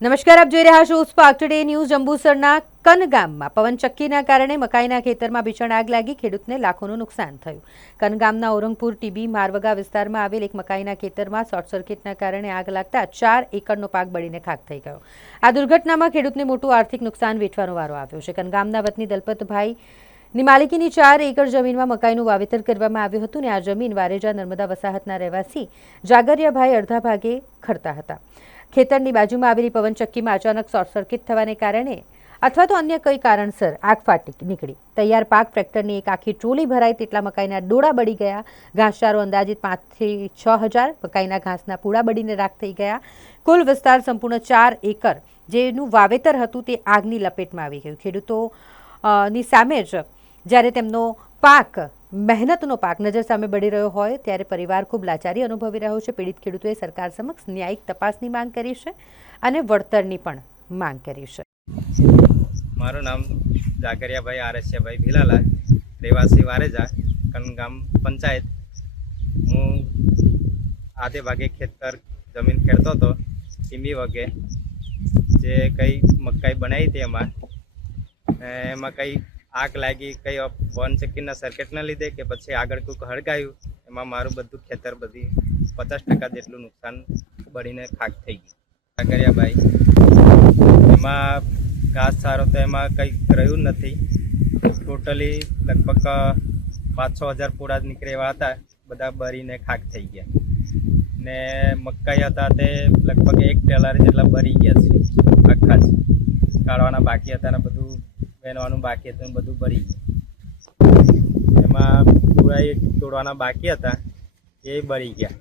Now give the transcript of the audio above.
નમસ્કાર, આપ જોઈ રહ્યા છો સ્પાર્ક ટુડે ન્યૂઝ। જંબુસરના કન ગામમાં પવનચક્કીના કારણે મકાઈના ખેતરમાં ભીષણ આગ લાગી ખેડૂતને લાખોનું નુકસાન થયું। કન ગામના ઓરંગપુર ટીબી મારવગા વિસ્તારમાં આવેલ એક મકાઈના ખેતરમાં શોર્ટ સર્કિટના કારણે આગ લાગતા 4 એકરનો પાક બળીને ખાખ થઈ ગયો। આ દુર્ઘટનામાં ખેડૂતને મોટું આર્થિક નુકસાન વેઠવાનો વારો આવ્યો છે। કન ગામના વતની દલપતભાઈ ની માલિકીની 4 એકર જમીનમાં મકાઈનું વાવેતર કરવામાં આવ્યું હતું અને આ જમીન વારેજા નર્મદા વસાહતના રહેવાસી જાગરિયાભાઈ અડધા ભાગે ખડતા હતા। ખેતરની બાજુમાં આવેલી પવનચક્કીમાં અચાનક શોર્ટ સર્કિટ થવાને કારણે અથવા તો અન્ય કોઈ કારણસર આગ ફાટી નીકળી। તૈયાર પાક ટ્રેક્ટરની એક આખી ટ્રોલી ભરાઈ તેટલા મકાઈના ડોળા બળી ગયા। ઘાસચારો અંદાજિત 5 થી 6 હજાર મકાઈના ઘાસના પૂડા બળીને રાખ થઈ ગયા। કુલ વિસ્તાર સંપૂર્ણ 4 એકર જેનું વાવેતર હતું તે આગની લપેટમાં આવી ગયું। ખેડૂતોની સામે જ જ્યારે તેમનો પાક મહેનતનો પાક નજર સામે બળી રહ્યો હોય ત્યારે પરિવાર ખૂબ લાચારી અનુભવી રહ્યો છે। પીડિત ખેડૂતોએ સરકાર સમક્ષ ન્યાયિક તપાસની માંગ કરી છે અને વળતરની પણ માંગ કરી છે। મારું નામ જાગરિયાભાઈ આરસ્યાભાઈ ભીલાલા, રહેવાસી વારેજા, કનગામ પંચાયત। હું આધે ભાગે ખેતર જમીન ખેડતો હતો ટીંબી વગે, જે કંઈ મકાઈ બનાવી હતી એમાં કંઈ આગ લાગી, કંઈ પવનચક્કીના સર્કિટના લીધે કે પછી આગળ કોઈક હળગાયું, એમાં મારું બધું ખેતર બધી 50% જેટલું નુકસાન બળીને ખાક થઈ ગયું। જાગરિયાભાઈ, એમાં ઘાસચારો તો એમાં કંઈ રહ્યું નથી। ટોટલી લગભગ 5-6 હજાર પૂડા નીકળે એવા હતા, બધા બળીને ખાક થઈ ગયા। ને મકાઈ હતા તે લગભગ 1 ટેલર જેટલા બળી ગયા છે, આખા જ કાઢવાના બાકી હતા ને બધું વેનવાનું બાકી હતું, બધું બળી ગયું। એમાં પૂરા તોડવાના બાકી હતા એ બળી ગયા।